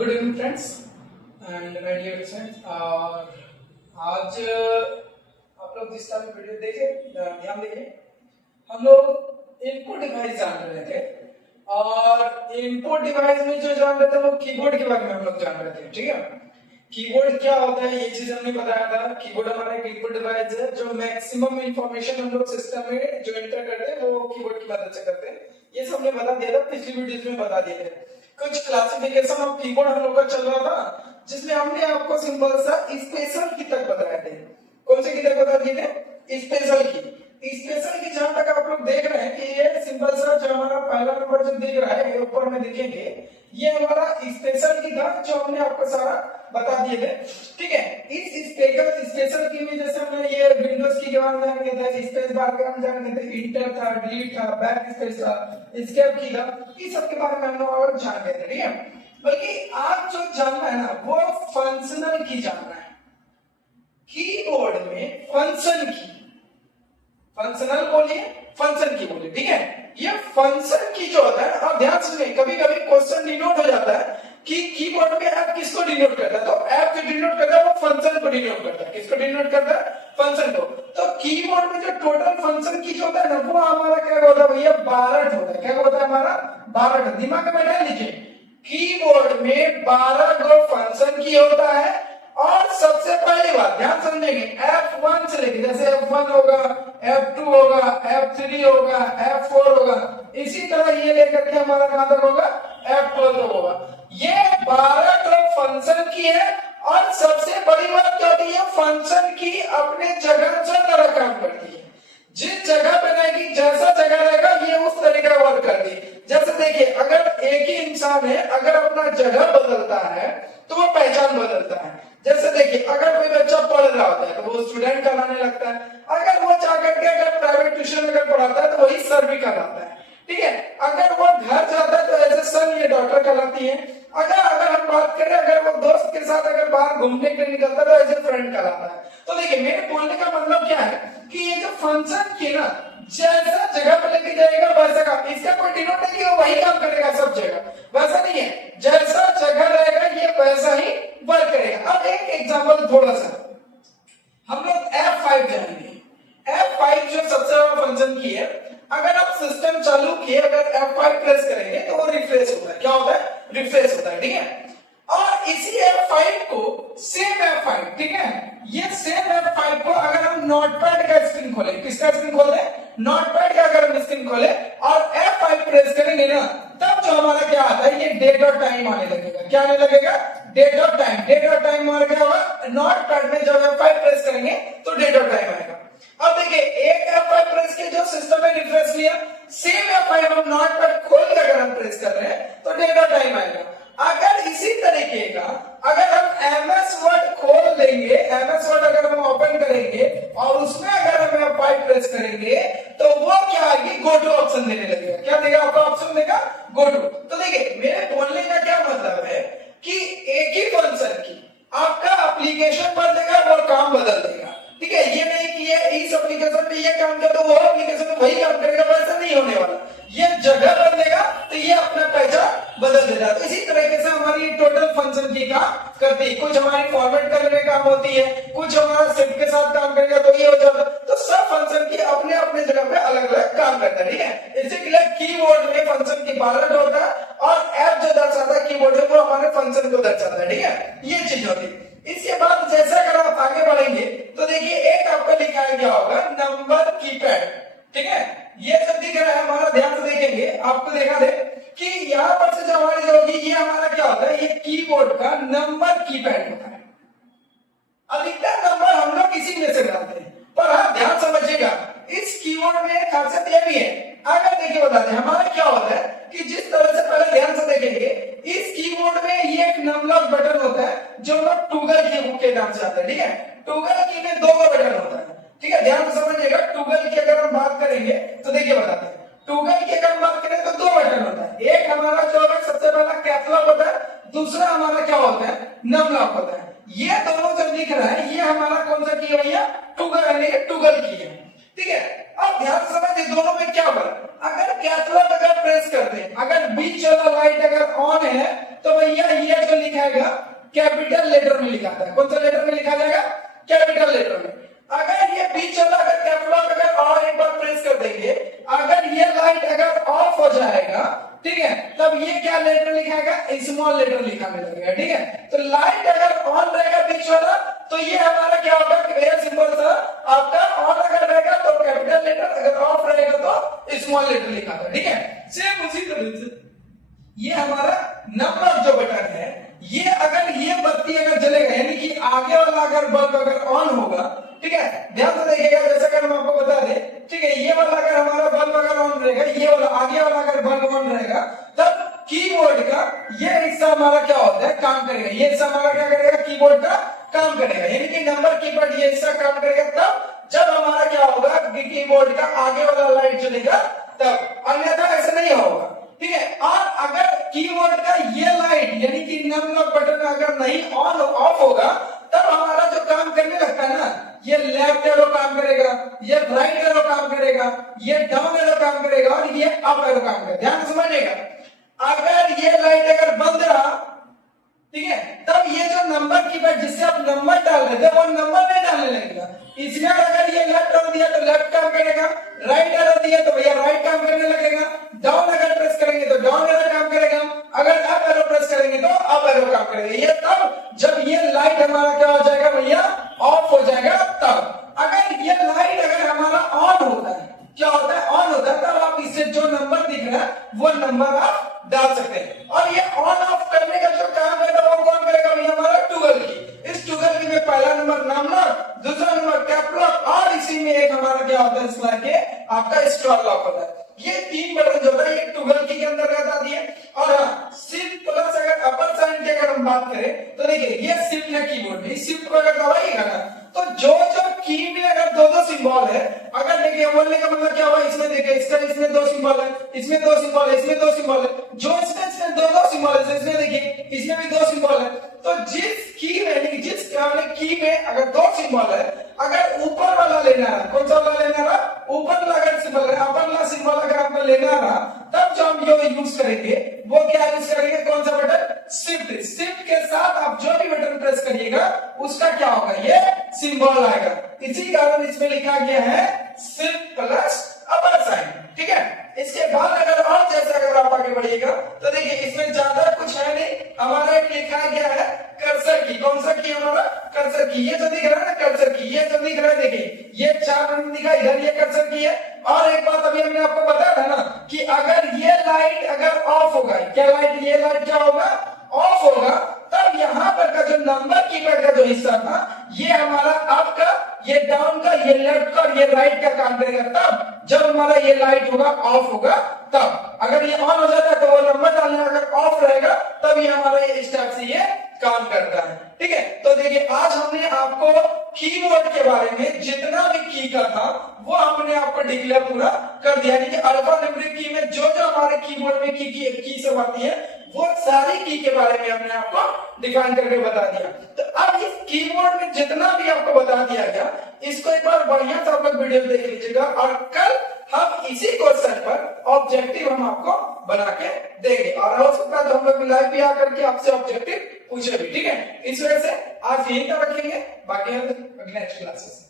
Good evening friends and my dear friends. और आज आप लोग जिस टाइम वीडियो देखे ध्यान देखिए, हम लोग इनपुट डिवाइस जान रहे थे और इनपुट डिवाइस में जो जान रहे थे वो कीबोर्ड के बारे में हम लोग जान रहे थे। ठीक है, कीबोर्ड क्या होता है ये चीज हमने बताया था। कीबोर्ड हमारा एक इनपुट डिवाइस है जो मैक्सिमम इंफॉर्मेशन हम लोग सिस्टम में जो एंटर करते हैं वो कीबोर्ड की मदद से करते हैं। ये सब हमने बता दिया था, पिछली वीडियोस में बता दिए थे। कुछ क्लासिफिकेशन ऑफ कीबोर्ड हम लोग का चल रहा था जिसमें हमने आपको सिंपल सा स्पेशल की तक बताए थे। कौन से की तक बता दिए थे? स्पेशल की। स्पेशल की जहां तक आप लोग देख रहे हैं कि ये सिंपल सा जो हमारा पहला नंबर जो दिख रहा है ऊपर में देखेंगे, ये हमारा स्पेशल की था जो हमने आपको सारा बता दिए थे। ठीक है, इस स्पेशल की में जैसे हमने ये विंडोज की के बारे में जान गए थे, स्पेस बार के हम जान गए थे, इंटर था, डिलीट था, बैक स्पेस था, एस्केप की था, इस सब के बारे में हम लोग और जान गए थे। ठीक है, बल्कि आज जो जानना है ना वो फंक्शनल की जानना है। कीबोर्ड में फंक्शन की, फंक्शनल बोलिए, फंक्शन की बोलिए। ठीक है, ये फंक्शन की जो होता है, आप ध्यान सुनिए, कभी कभी क्वेश्चन डिनोट हो जाता है कि कीबोर्ड में ऐप किसको डिनोट करता है, तो ऐप जो डिनोट करता है वो फंक्शन को डिनोट करता है। किसको डिनोट करता है? फंक्शन को। तो कीबोर्ड में जो टोटल फंक्शन की जो होता है ना वो हमारा क्या होता है भैया? 12 होता है। क्या होता है हमारा? 12। दिमाग में बैठा लीजिए, कीबोर्ड में 12 गो फंक्शन की होता है। और सबसे पहली बात ध्यान समझेंगे, F1 से लेके जैसे F1 होगा, F2 होगा, F3 होगा, F4 होगा, इसी तरह ये लेकर के हमारा कहां तक होगा? F12 तक होगा। ये 12 तो फंक्शन की है। और सबसे बड़ी बात क्या होती है? फंक्शन की अपने जगह जो तरह काम करती है, जिस जगह पे रहेगी, जैसा जगह रहेगा ये उस तरीके का वर्क करती है। जैसे देखिए, अगर एक ही इंसान है, अगर अपना जगह बदलता है तो वो पहचान बदलता है। जैसे देखिए, अगर कोई बच्चा पढ़ रहा होता है तो वो स्टूडेंट कहलाने लगता है। अगर वो जाकर के अगर प्राइवेट ट्यूशन अगर पढ़ाता है तो वही सर भी कहलाता है। ठीक है, अगर वो घर जाता है तो ऐसे सन ये डॉटर कहलाती है। अगर हम बात करें, अगर वो दोस्त के साथ अगर बाहर घूमने के लिए निकलता है तो ऐसे फ्रेंड कहलाता है। तो देखिए, मेरे बोलने का मतलब क्या है कि ये जो फंक्शन की ना, जैसा जगह पे लेके जाएगा वैसा काम, इसका कोई डिनोट नहीं कि वो वही काम करेगा सब जगह, वैसा नहीं है। जैसा जगह रहेगा ये वैसा ही वर्क करेगा। अब एक एग्जांपल थोड़ा सा हम लोग F5 जानेंगे। F5 जो सबसे बड़ा फंक्शन की है, अगर आप सिस्टम चालू किए, अगर F5 प्रेस करेंगे तो वो रिफ्रेश होता है। क्या होता है? रिफ्रेश होता है। ठीक है, और इसी F5 को सेम F5, ठीक है, ये सेम F5 को अगर हम नोटपैड का स्क्रीन खोले, किसका स्क्रीन खोले? नोटपैड का अगर हम स्क्रीन खोले और F5 प्रेस करेंगे ना, तब जो हमारा क्या आता है? ये डेट और टाइम आने लगेगा। क्या आने लगेगा? डेट और टाइम। डेट और टाइम हमारा क्या होगा? नोटपैड में जब F5 प्रेस करेंगे तो डेट और टाइम आएगा। अब देखिए, एक F5 प्रेस के जो सिस्टम में रिफ्रेश लिया, सेम F5 हम नोटपैड खोल के अगर हम प्रेस कर रहे हैं तो डेट और टाइम आएगा। अगर इसी तरीके का अगर हम MS वर्ड खोल देंगे, MS वर्ड अगर हम ओपन करेंगे और उसमें अगर हम F5 प्रेस करेंगे तो वो क्या आएगी? गो टू ऑप्शन देने लगेगा। क्या देगा? आपका ऑप्शन देगा गो टू। तो देखिए, मेरे बोलने का क्या मतलब है कि एक ही फंक्शन की आपका एप्लीकेशन बदलेगा और काम बदल देगा। ठीक है, ये नहीं कि ये इस एप्लीकेशन में ये काम कर तो वो एप्लीकेशन में वही काम करेगा, वैसा नहीं होने वाला। ये जगह बदलेगा तो ये अपना पहचान बदल देगा। तो इसी तरीके से हमारी टोटल फंक्शन की काम करती है। कुछ हमारी फॉर्मेट करने में काम होती है, कुछ हमारा शिफ्ट के साथ काम करेगा तो ये हो जाएगा। तो सब फंक्शन की अपने अपने जगह पे अलग अलग काम करता है। ठीक है, इसी के लिए कीबोर्ड में फंक्शन की 12 होता है और ऐप जो दर्शाता है कीबोर्ड में वो हमारे फंक्शन को दर्शाता है। ठीक है, ये चीज होती है। इसके बाद जैसे अगर आप आगे बढ़ेंगे तो देखिए, एक आपको लिखाया गया होगा नंबर कीपैड। ठीक है, ये जो दिख रहा है हमारा, ध्यान से देखेंगे, आपको देखा दे कि यहां पर से जो हमारी जो होगी ये हमारा क्या होता है? ये कीबोर्ड का नंबर कीपैड होता है। अधिकतर नंबर हम लोग इसी में से डालते हैं, पर हाँ ध्यान समझिएगा, इस कीबोर्ड में खासियत ये भी है। अगर देखिए बताते हैं हमारा क्या होता है कि जिस तरह से, पहले ध्यान से देखेंगे, इस कीबोर्ड में ये एक नंबर बटन होता है जो लोग टूगल की के नाम से आता है। ठीक है, टूगल की में 2 बटन होता है। ठीक है, ध्यान से समझिएगा। टूगल की अगर हम बात करेंगे तो देखिए बताते हैं, टूगल की अगर हम बात करें तो 2 बटन होता है। एक हमारा जो है सबसे पहला कैप लॉक होता है, दूसरा हमारा क्या होता है? नम लॉक होता है। ये दोनों जो दिख रहा है ये हमारा कौन सा की है भैया? टूगल, यानी टूगल की है। ठीक है, अब ध्यान से समझ इस दोनों में क्या फर्क, अगर कैथोड अगर प्रेस करते हैं, अगर बीच वाला लाइट अगर ऑन है तो भैया ये जो लिखाएगा कैपिटल लेटर में लिखा है, कौन सा लेटर में लिखा जाएगा, कैपिटल लेटर में। अगर ये बीच वाला अगर कैथोड अगर और एक बार प्रेस कर देंगे, अगर ये लाइट अगर ऑफ हो जाएगा, ठीक है, तब ये क्या लेटर लिखाएगा, स्मॉल लेटर लिखाने लगेगा, ठीक है। तो लाइट अगर ऑन रहेगा बीच वाला तो ये हमारा क्या होगा, वेरी सिंपल सा, आपका ऑन अगर रहेगा तो कैपिटल लेटर, अगर ऑफ रहेगा तो स्मॉल लेटर लिखा था, ठीक है। सेम उसी तरह से ये हमारा नंबर जो बटन है, ये अगर ये बत्ती अगर जलेगा, यानी कि आगे वाला अगर बल्ब अगर ऑन होगा, ठीक है, ध्यान से देखिएगा, जैसा कि हम आपको बता दें, ठीक है, ये वाला अगर हमारा बल्ब अगर ऑन रहेगा, ये वाला आगे वाला अगर बल्ब ऑन रहेगा, तब कीबोर्ड का ये हिस्सा हमारा क्या होता है, काम करेगा, ये हिस्सा हमारा क्या करेगा, कीबोर्ड का काम करेगा, यानी कि नंबर कीबोर्ड ये हिस्सा काम करेगा तब जब हमारा क्या होगा, कीबोर्ड का आगे वाला लाइट जलेगा तब, अन्यथा ऐसा नहीं होगा, ठीक है। और अगर कीबोर्ड का ये लाइट यानी कि नंबर बटन अगर नहीं ऑन ऑफ होगा, तब हमारा जो काम करने लगता है ना, ये लेफ्ट एरो काम करेगा, ये राइट एरो काम करेगा, ये डाउन एरो काम करेगा और ये अप एरो काम करेगा, ध्यान समझिएगा। अगर ये लाइट अगर बंद रहा, ठीक है, तब ये जो नंबर कीपैड जिससे आप नंबर डाल रहे थे वो नंबर नहीं डालने लगेगा, इसमें अगर ये लेफ्ट एरो दिया तो लेफ्ट काम करेगा, राइट एरो दिया तो भैया राइट काम करने लगेगा, डाउन अगर प्रेस करेंगे तो डाउन एरो काम करेगा, अगर अप एरो प्रेस करेंगे तो अप एरो काम करेगा। ये तब जब ये लाइट हमारा क्या हो जाएगा भैया, ऑफ हो जाएगा तब। अगर ये लाइट अगर हमारा ऑन होता है, क्या होता है, ऑन होता है, तब आप इससे जो नंबर दिख रहा है वो नंबर आप डाल सकते हैं। और ये ऑन ऑफ करने का जो काम है वो कौन करेगा भैया, हमारा टूगल की। इस टूगल की में पहला नंबर नामना, दूसरा नंबर कैप लॉक और इसी में एक हमारा क्या होता है, इसका के आपका स्टॉप लॉक होता है। ये तीन बटन जो है ये टूगल की के अंतर्गत आती है। और शिफ्ट प्लस अगर अपर साइड की अगर हम बात करें तो देखिए ये शिफ्ट है कीबोर्ड में, शिफ्ट को अगर दबाइएगा ना तो जो की में अगर दो सिंबल है, अगर देखिए बोलने का मतलब क्या हुआ, इसमें देखिए इसका इसमें दो सिंबल है, इसमें दो सिंबल है, इसमें दो सिंबल है, जो इसमें दो सिंबल है, इसमें देखिए इसमें भी दो सिंबल है। तो जिस की में जिस की में अगर दो सिंबल है, अगर ऊपर वाला लेना है, कौन सा वाला लेना है, ऊपर वाला अगर सिंबल है, अपर वाला सिंबल अगर आपको लेना रहा, तब जो हम ये यूज करेंगे वो क्या यूज करेंगे, कौन सा बटन, शिफ्ट। शिफ्ट के साथ आप जो भी बटन प्रेस करिएगा उसका क्या होगा, ये सिंबल आएगा। इसी कारण इसमें लिखा गया है शिफ्ट प्लस अपर साइन, ठीक है। इसके बाद अगर और जैसे अगर आप आगे बढ़िएगा तो देखिए इसमें ज्यादा कुछ है नहीं, हमारा एक लिखा गया है कर्सर की। कौन सा की हमारा, कर्सर की। ये जो दिख रहा है ना कर्सर की, ये जो दिख रहा है देखिए ये 4 रंग दिखा, इधर ये कर्सर की है। और एक बात अभी हमने आपको बताया था ना कि अगर ये लाइट अगर ऑफ होगा, क्या लाइट, ये लाइट क्या होगा, ऑफ होगा, तब यहाँ पर का जो नंबर कीपैड का जो हिस्सा था ये हमारा अप का, ये डाउन का, ये लेफ्ट का और ये राइट का काम करेगा। तब जब हमारा ये लाइट होगा ऑफ होगा तब, अगर ये ऑन हो जाता है तो वो नंबर डालने, अगर ऑफ रहेगा तब ये हमारा ये इस टाइप से ये काम करता है, ठीक है। तो देखिए आज हमने आपको कीबोर्ड के बारे में जितना भी की का था वो हमने आपको डिक्लेयर पूरा कर दिया, यानी कि अल्फान्यूमेरिक की में जो जो हमारे कीबोर्ड में की सब आती है वो सारी की के बारे में हमने आपको डिफाइन करके बता दिया। तो अब इस कीबोर्ड में जितना भी आपको बता दिया गया, इसको एक बार बढ़िया से आप लोग वीडियो देख लीजिएगा और कल हम इसी क्वेश्चन पर ऑब्जेक्टिव हम आपको बना के देंगे। और हो सकता है तो हम लोग लाइव भी आकर के आपसे ऑब्जेक्टिव पूछे भी, ठीक है। इस वजह से आज यही तक रखेंगे, बाकी नेक्स्ट क्लासेस